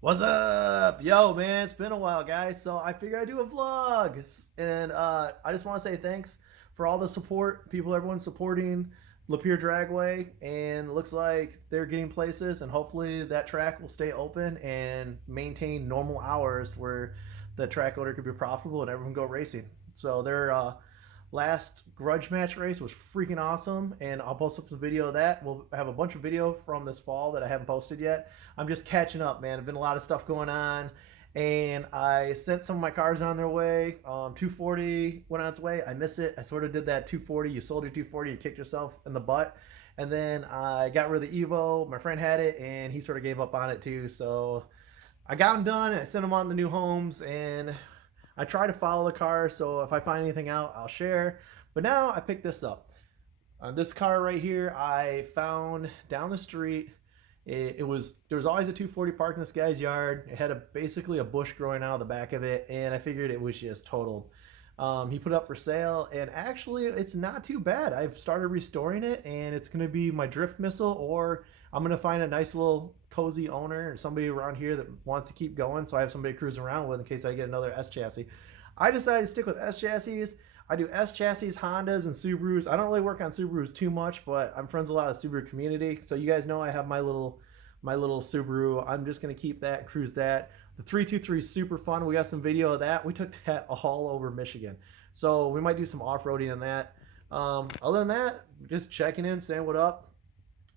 What's up? Yo, man, it's been a while, guys. So I figured I'd do a vlog. And I just want to say thanks for all the support, everyone supporting Lapeer Dragway. And it looks like they're getting places, and hopefully that track will stay open and maintain normal hours where the track owner could be profitable and everyone go racing. So their last grudge match race was freaking awesome, and I'll post up some video of that. We'll have a bunch of video from this fall that I haven't posted yet. I'm just catching up, man. There's been a lot of stuff going on, and I sent some of my cars on their way. 240 went on its way. I miss it. I sort of did that 240. You sold your 240, you kicked yourself in the butt. And then I got rid of the Evo. My friend had it, and he sort of gave up on it too. So I got them done, and I sent them on the new homes, and I try to follow the car, so if I find anything out, I'll share. But now I picked this up. This car right here, I found down the street. There was always a 240 parked in this guy's yard. It had basically a bush growing out of the back of it, and I figured it was just totaled. He put it up for sale, and actually, it's not too bad. I've started restoring it, and it's going to be my drift missile, or I'm going to find a nice little cozy owner or somebody around here that wants to keep going, so I have somebody to cruise around with in case I get another S chassis. I decided to stick with S chassis. I do S chassis, Hondas, and Subarus. I don't really work on Subarus too much, but I'm friends with a lot of Subaru community, so you guys know I have my little Subaru. I'm just going to keep that, cruise that. The 323 is super fun. We got some video of that. We took that all over Michigan. So we might do some off-roading in that. Other than that, just checking in, saying what up.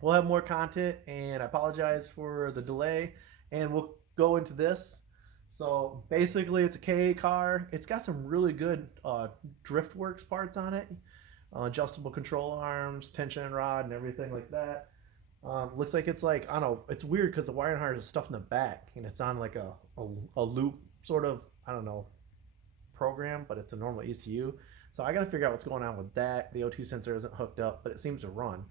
We'll have more content, and I apologize for the delay. And we'll go into this. So basically, it's a KA car. It's got some really good DriftWorks parts on it. Adjustable control arms, tension rod, and everything like that. Looks like it's like, I don't know, it's weird because the wiring harness is stuff in the back, and it's on like a loop sort of, I don't know, program, but it's a normal ECU. So I got to figure out what's going on with that. The O2 sensor isn't hooked up, but it seems to run.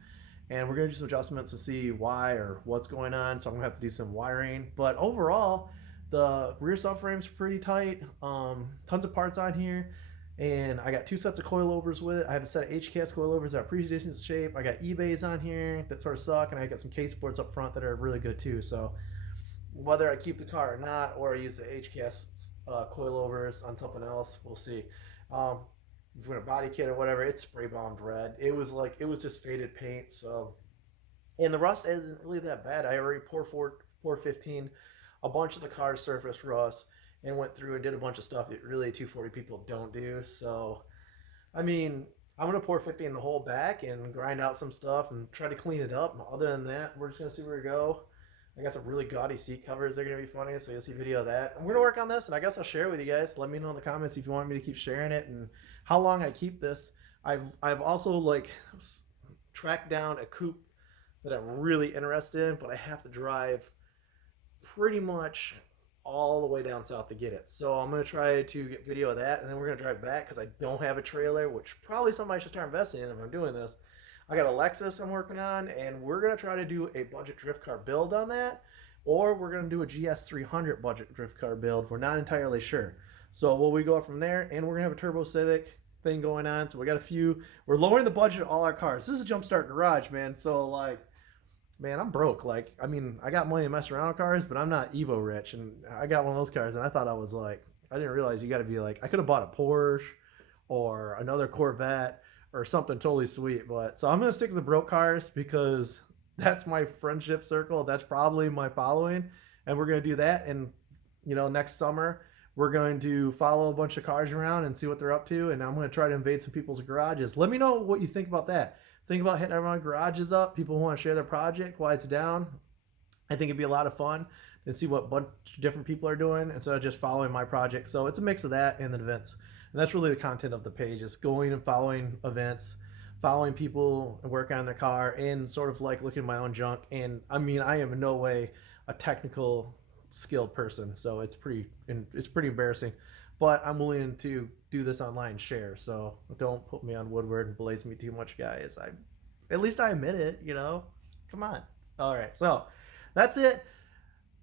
And we're going to do some adjustments to see why or what's going on. So I'm going to have to do some wiring. But overall, the rear subframe's pretty tight. Tons of parts on here. And I got two sets of coilovers with it. I have a set of HKS coilovers that are pretty decent shape. I got eBays on here that sort of suck, and I got some case boards up front that are really good too. So whether I keep the car or not, or I use the HKS coilovers on something else, we'll see. If we're in a body kit or whatever, it's spray bombed red. It was just faded paint. So, and the rust isn't really that bad. I already poured 415 a bunch of the car's surface rust and went through and did a bunch of stuff that really 240 people don't do. So, I mean, I'm gonna pour 50 in the whole back and grind out some stuff and try to clean it up. Other than that, we're just gonna see where we go. I got some really gaudy seat covers. They're gonna be funny, so you'll see video of that. And we're gonna work on this, and I guess I'll share it with you guys. Let me know in the comments if you want me to keep sharing it and how long I keep this. I've also like tracked down a coupe that I'm really interested in, but I have to drive pretty much all the way down south to get it. So I'm gonna try to get video of that, and then we're gonna drive back because I don't have a trailer, which probably somebody should start investing in if I'm doing this. I got a Lexus I'm working on, and we're gonna try to do a budget drift car build on that, or we're gonna do a GS300 budget drift car build. We're not entirely sure. So will we go from there? And we're gonna have a Turbo Civic thing going on. So we got a few. We're lowering the budget of all our cars. This is a Jumpstart Garage, man. So like, man, I'm broke. Like, I mean, I got money to mess around with cars, but I'm not Evo rich. And I got one of those cars, and I thought I was like, I didn't realize you got to be like, I could have bought a Porsche or another Corvette or something totally sweet. But so I'm gonna stick with the broke cars because that's my friendship circle. That's probably my following, and we're gonna do that. And next summer we're going to follow a bunch of cars around and see what they're up to. And I'm gonna try to invade some people's garages. Let me know what you think about that. Think about hitting everyone's garages up. People who want to share their project, why it's down. I think it'd be a lot of fun and see what bunch of different people are doing instead of just following my project. So it's a mix of that and the events. And that's really the content of the page, is going and following events, following people and working on their car, and sort of like looking at my own junk. And I mean, I am in no way a technical skilled person, so it's pretty embarrassing. But I'm willing to do this online and share, so don't put me on Woodward and blaze me too much, guys. At least I admit it, Come on. All right, so that's it.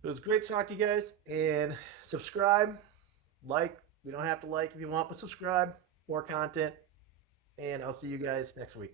It was great to talk to you guys, and subscribe, like. You don't have to like if you want, but subscribe. More content, and I'll see you guys next week.